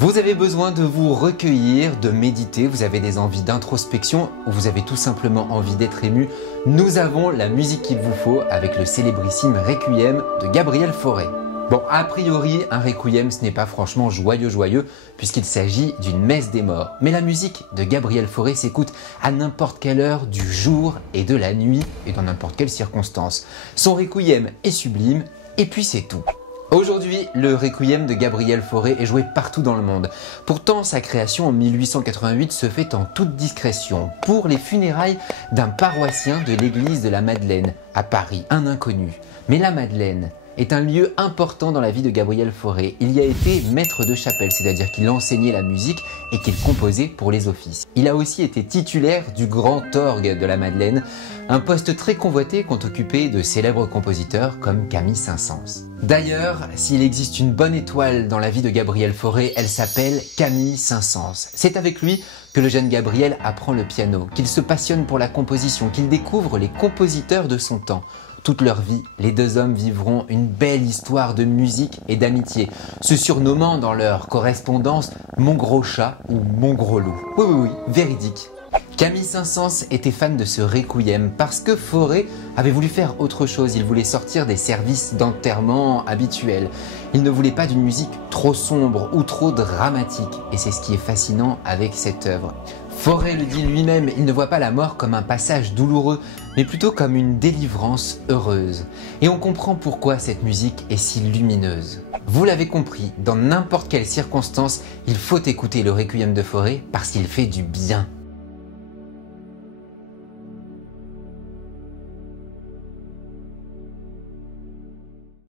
Vous avez besoin de vous recueillir, de méditer, vous avez des envies d'introspection ou vous avez tout simplement envie d'être ému. Nous avons la musique qu'il vous faut avec le célébrissime Requiem de Gabriel Fauré. Bon, a priori, un Requiem ce n'est pas franchement joyeux puisqu'il s'agit d'une messe des morts. Mais la musique de Gabriel Fauré s'écoute à n'importe quelle heure du jour et de la nuit et dans n'importe quelle circonstance. Son Requiem est sublime et puis c'est tout. Aujourd'hui, le Requiem de Gabriel Fauré est joué partout dans le monde. Pourtant, sa création en 1888 se fait en toute discrétion pour les funérailles d'un paroissien de l'église de la Madeleine à Paris, un inconnu. Mais la Madeleine est un lieu important dans la vie de Gabriel Fauré. Il y a été maître de chapelle, c'est-à-dire qu'il enseignait la musique et qu'il composait pour les offices. Il a aussi été titulaire du grand orgue de la Madeleine, un poste très convoité qu'ont occupé de célèbres compositeurs comme Camille Saint-Saëns. D'ailleurs, s'il existe une bonne étoile dans la vie de Gabriel Fauré, elle s'appelle Camille Saint-Saëns. C'est avec lui que le jeune Gabriel apprend le piano, qu'il se passionne pour la composition, qu'il découvre les compositeurs de son temps. Toute leur vie, les deux hommes vivront une belle histoire de musique et d'amitié, se surnommant dans leur correspondance Mon gros chat ou Mon gros loup. Oui, véridique. Camille Saint-Saëns était fan de ce Requiem parce que Fauré avait voulu faire autre chose, il voulait sortir des services d'enterrement habituels. Il ne voulait pas d'une musique trop sombre ou trop dramatique et c'est ce qui est fascinant avec cette œuvre. Fauré le dit lui-même, il ne voit pas la mort comme un passage douloureux, mais plutôt comme une délivrance heureuse. Et on comprend pourquoi cette musique est si lumineuse. Vous l'avez compris, dans n'importe quelle circonstance, il faut écouter le Requiem de Fauré parce qu'il fait du bien.